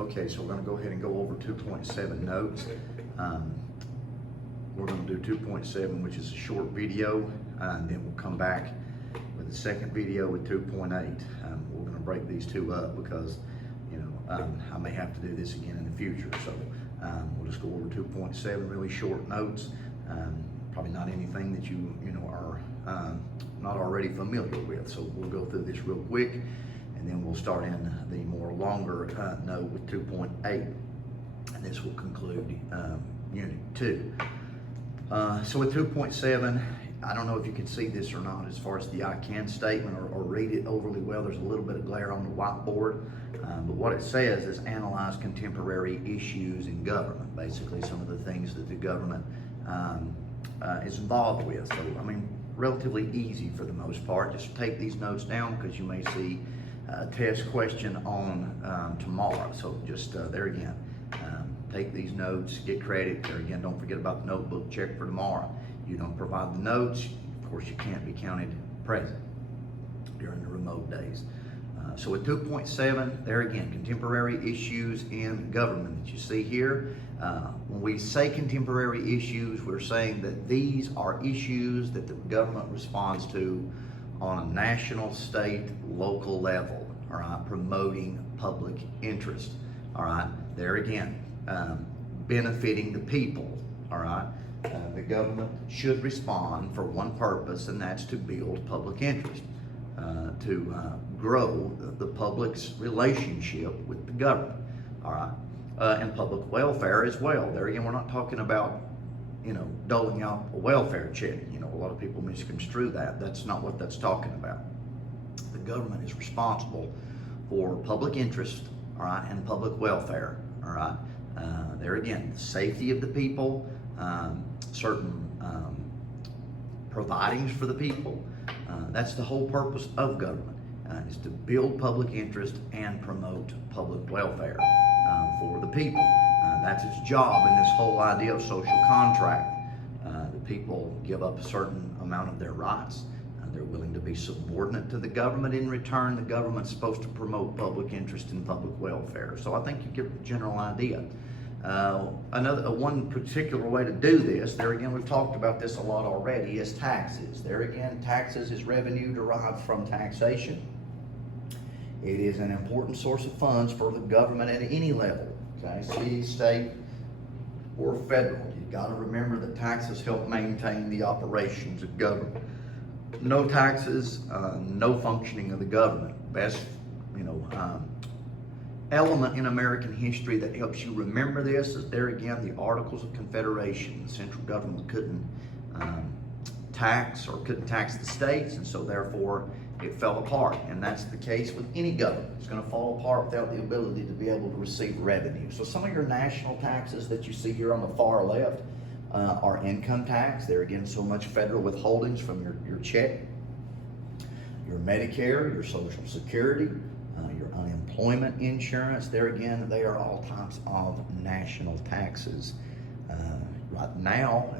Okay, so we're gonna go ahead and go over 2.7 notes. We're gonna do 2.7, which is a short video, and then we'll come back with the second video with 2.8. We're gonna break these two up because, I may have to do this again in the future. So we'll just go over 2.7, really short notes. Probably not anything that you are not already familiar with. So we'll go through this real quick, and then we'll start in the more longer note with 2.8, and this will conclude Unit 2. So with 2.7, I don't know if you can see this or not as far as the I can statement or read it overly well. There's a little bit of glare on the whiteboard, but what it says is analyze contemporary issues in government, basically some of the things that the government is involved with. So, relatively easy for the most part. Just take these notes down because you may see a test question on tomorrow. So just there again, take these notes, get credit. There again, don't forget about the notebook check for tomorrow. You don't provide the notes, of course you can't be counted present during the remote days. So with 2.7, there again, contemporary issues in government that you see here. When we say contemporary issues, we're saying that these are issues that the government responds to on a national, state, local level, all right, promoting public interest, all right. There again, benefiting the people, all right. The government should respond for one purpose, and that's to build public interest, to grow the public's relationship with the government, all right, and public welfare as well. There again, we're not talking about, doling out a welfare check. A lot of people misconstrue that. That's not what that's talking about. The government is responsible for public interest, all right, and public welfare, all right. There again, the safety of the people, certain providings for the people. That's the whole purpose of government, is to build public interest and promote public welfare for the people. That's its job in this whole idea of social contract. The people give up a certain amount of their rights. They're willing to be subordinate to the government. In return, the government's supposed to promote public interest and public welfare. So I think you get the general idea. One particular way to do this, there again, we've talked about this a lot already, is taxes. There again, taxes is revenue derived from taxation. It is an important source of funds for the government at any level, okay, city, state, or federal. You've got to remember that taxes help maintain the operations of government. No taxes, no functioning of the government. Best, element in American history that helps you remember this is there again, the Articles of Confederation. The central government couldn't tax the states, and so therefore it fell apart. And that's the case with any government. It's going to fall apart without the ability to be able to receive revenue. So some of your national taxes that you see here on the far left are income tax. There again, so much federal withholdings from your check, your Medicare, your Social Security, your unemployment insurance. There again, they are all types of national taxes. Right now,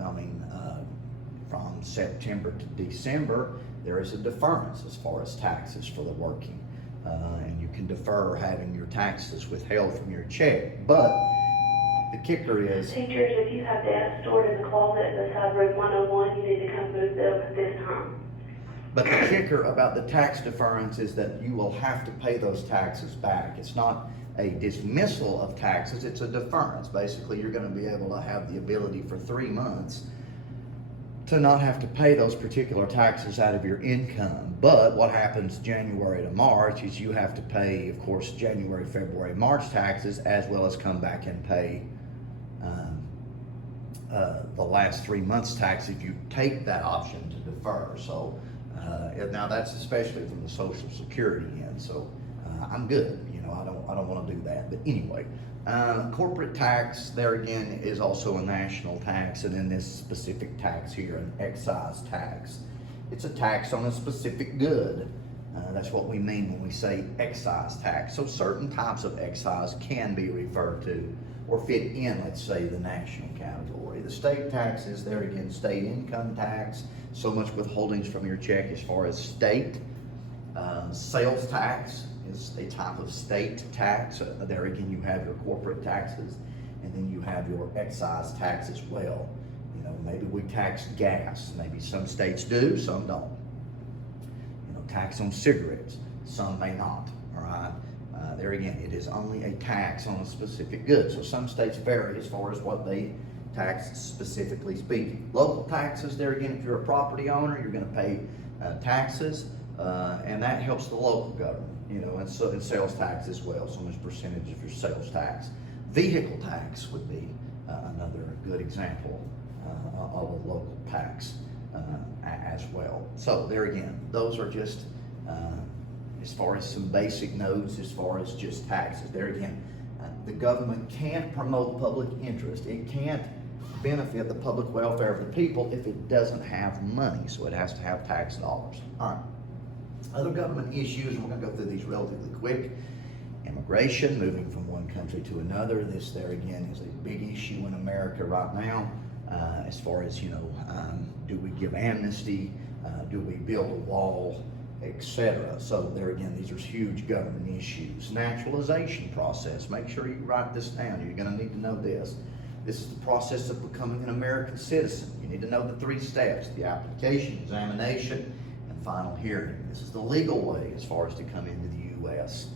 from September to December, there is a deference as far as taxes for the working. And you can defer having your taxes withheld from your check. But the kicker is... Teachers, if you have data stored in the closet beside room 101, you need to come move them at this time. But the kicker about the tax deference is that you will have to pay those taxes back. It's not a dismissal of taxes, it's a deference. Basically, you're going to be able to have the ability for 3 months to not have to pay those particular taxes out of your income. But what happens January to March is you have to pay, of course, January, February, March taxes, as well as come back and pay the last 3 months tax if you take that option to defer. So now that's especially from the Social Security end. So I'm good. I don't want to do that. But anyway, corporate tax, there again, is also a national tax, and then this specific tax here, an excise tax. It's a tax on a specific good. That's what we mean when we say excise tax. So certain types of excise can be referred to or fit in, let's say, the national category. The state taxes, there again, state income tax, so much withholdings from your check as far as state. Sales tax is a type of state tax. There again, you have your corporate taxes, and then you have your excise tax as well. You know, maybe we tax gas. Maybe some states do, some don't. You know, tax on cigarettes. Some may not. All right. There again, it is only a tax on a specific good. So some states vary as far as what they tax specifically speaking. Local taxes, there again, if you're a property owner, you're going to pay taxes, and that helps the local government, you know, and so and sales tax as well, so much percentage of your sales tax. Vehicle tax would be another good example of a local tax as well. So there again, those are just as far as some basic notes as far as just taxes. There again, the government can't promote public interest. It can't benefit the public welfare of the people if it doesn't have money, so it has to have tax dollars. All right. Other government issues, and we're going to go through these relatively quick. Immigration, moving from one country to another. This, there again, is a big issue in America right now. As far as, you know, do we give amnesty? Do we build a wall? Etc. So there again, these are huge government issues. Naturalization process. Make sure you write this down. You're going to need to know this. This is the process of becoming an American citizen. You need to know the 3 steps: the application, examination, and final hearing. This is the legal way as far as to come into the U.S.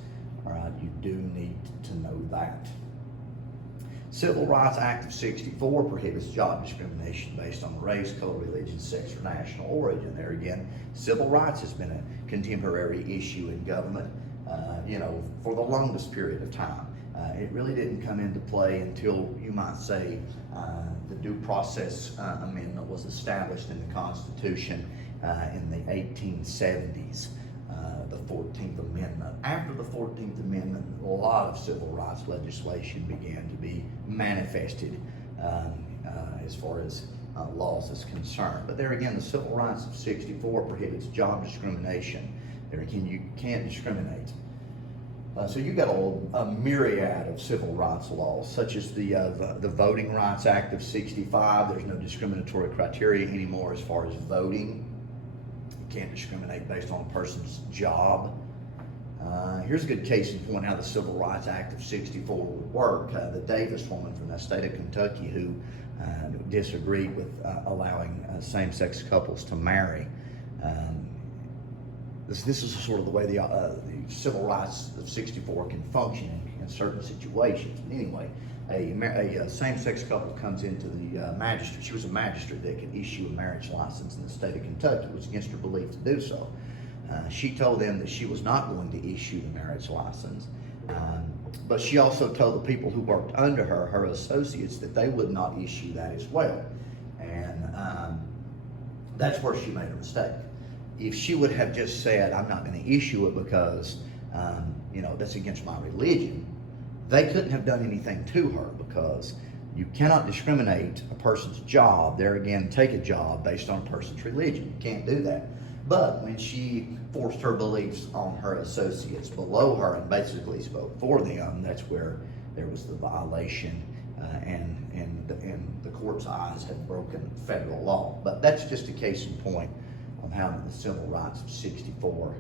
All right, you do need to know that. Civil Rights Act of '64 prohibits job discrimination based on race, color, religion, sex, or national origin. There again, civil rights has been a contemporary issue in government, you know, for the longest period of time. It really didn't come into play until, you might say, the Due Process Amendment was established in the Constitution in the 1870s. The 14th Amendment. After the 14th Amendment, a lot of civil rights legislation began to be manifested as far as laws is concerned. But there again, the Civil Rights of '64 prohibits job discrimination. There again, you can't discriminate. So you got a myriad of civil rights laws, such as the Voting Rights Act of '65. There's no discriminatory criteria anymore as far as voting. Can't discriminate based on a person's job. Here's a good case in point how the Civil Rights Act of '64 would work. The Davis woman from the state of Kentucky who disagreed with allowing same-sex couples to marry. This is sort of the way the Civil Rights of '64 can function in certain situations. Anyway, a same-sex couple comes into the magistrate. She was a magistrate that could issue a marriage license in the state of Kentucky. It was against her belief to do so. She told them that she was not going to issue the marriage license, but she also told the people who worked under her, her associates, that they would not issue that as well. And that's where she made a mistake. If she would have just said, I'm not going to issue it because, you know, that's against my religion, they couldn't have done anything to her, because you cannot discriminate a person's job. There again, take a job based on a person's religion. You can't do that. But when she forced her beliefs on her associates below her and basically spoke for them, that's where there was the violation, and the court's eyes had broken federal law. But that's just a case in point on how the Civil Rights of '64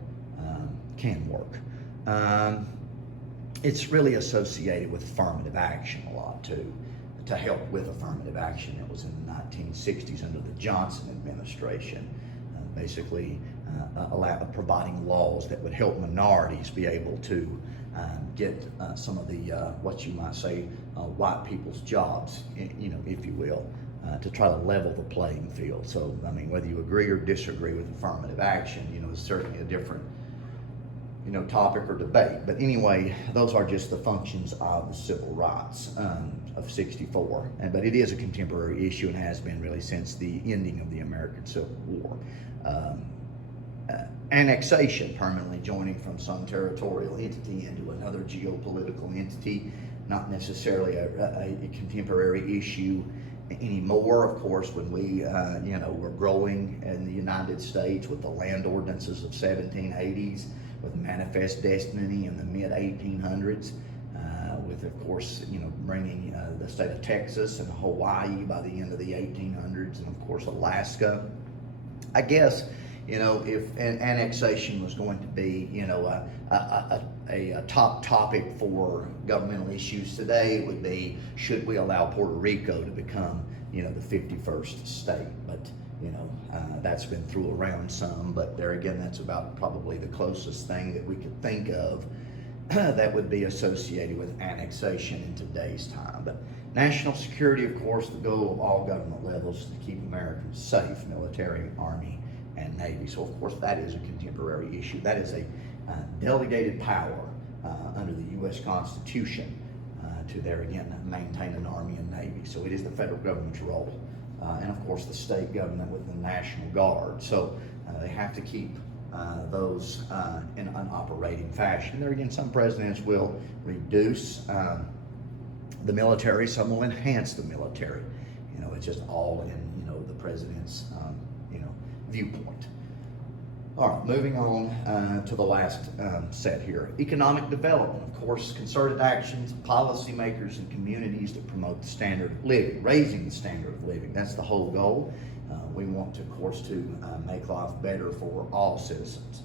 can work. It's really associated with affirmative action a lot too, to help with affirmative action. It was in the 1960s under the Johnson administration, basically providing laws that would help minorities be able to get some of the, what you might say, white people's jobs, you know, if you will, to try to level the playing field. So, I mean, whether you agree or disagree with affirmative action, you know, is certainly a different, you know, topic or debate. But anyway, those are just the functions of the civil rights of '64. But it is a contemporary issue and has been really since the ending of the American Civil War. Annexation, permanently joining from some territorial entity into another geopolitical entity, not necessarily a contemporary issue anymore. Of course, when we, you know, were growing in the United States with the land ordinances of 1780s, with Manifest Destiny in the mid-1800s, with, of course, you know, bringing the state of Texas and Hawaii by the end of the 1800s, and of course Alaska. I guess you know, if annexation was going to be, you know, a top topic for governmental issues today, it would be, should we allow Puerto Rico to become, you know, the 51st state? But, you know, that's been thrown around some, but there again, that's about probably the closest thing that we could think of that would be associated with annexation in today's time. But national security, of course, the goal of all government levels is to keep Americans safe, military, army, and Navy. So, of course, that is a contemporary issue. That is a delegated power under the U.S. Constitution to there again maintain an army and Navy. So it is the federal government's role. And of course the state government with the National Guard. So they have to keep those in an operating fashion. There again, some presidents will reduce the military, some will enhance the military. You know, it's just all in, you know, the president's, you know, viewpoint. All right, moving on to the last set here. Economic development, of course, concerted actions of policymakers and communities to promote the standard of living, raising the standard of living. That's the whole goal. We want to, of course, to make life better for all citizens.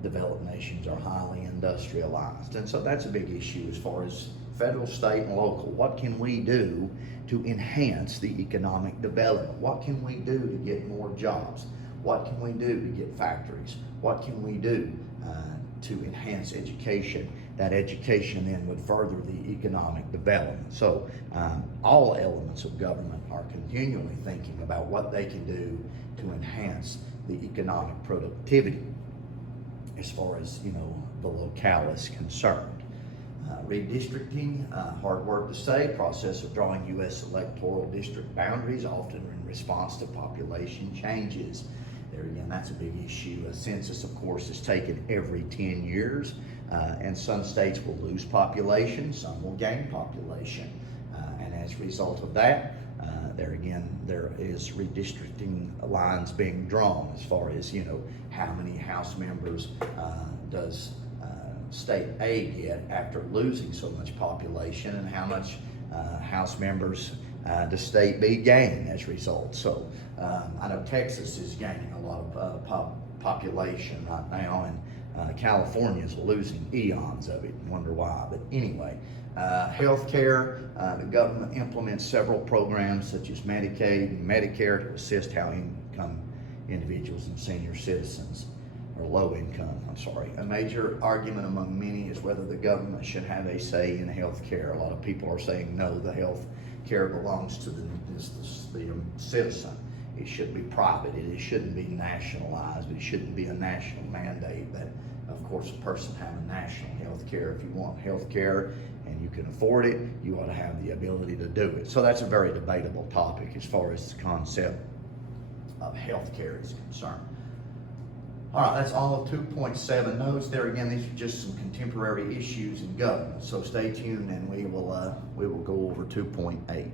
Developed nations are highly industrialized. And so that's a big issue as far as federal, state, and local. What can we do to enhance the economic development? What can we do to get more jobs? What can we do to get factories? What can we do to enhance education? That education then would further the economic development. So all elements of government are continually thinking about what they can do to enhance the economic productivity as far as, you know, the locale is concerned. Redistricting, hard word to say, process of drawing U.S. electoral district boundaries, often in response to population changes. There again, that's a big issue. A census, of course, is taken every 10 years, and some states will lose population, some will gain population. And as a result of that, there again, there is redistricting lines being drawn as far as, you know, how many House members does state A get after losing so much population, and how much House members does state B gain as a result. So I know Texas is gaining a lot of population right now, and California is losing eons of it. Wonder why, but anyway. Healthcare, the government implements several programs such as Medicaid and Medicare to assist high-income individuals and senior citizens, or low income, I'm sorry. A major argument among many is whether the government should have a say in health care. A lot of people are saying no, the health care belongs to the citizen. It should be private. It shouldn't be nationalized. It shouldn't be a national mandate that, of course, a person have a national health care. If you want health care and you can afford it, you ought to have the ability to do it. So that's a very debatable topic as far as the concept of health care is concerned. All right, that's all of 2.7 notes. There again, these are just some contemporary issues in government. So stay tuned, and we will go over 2.8.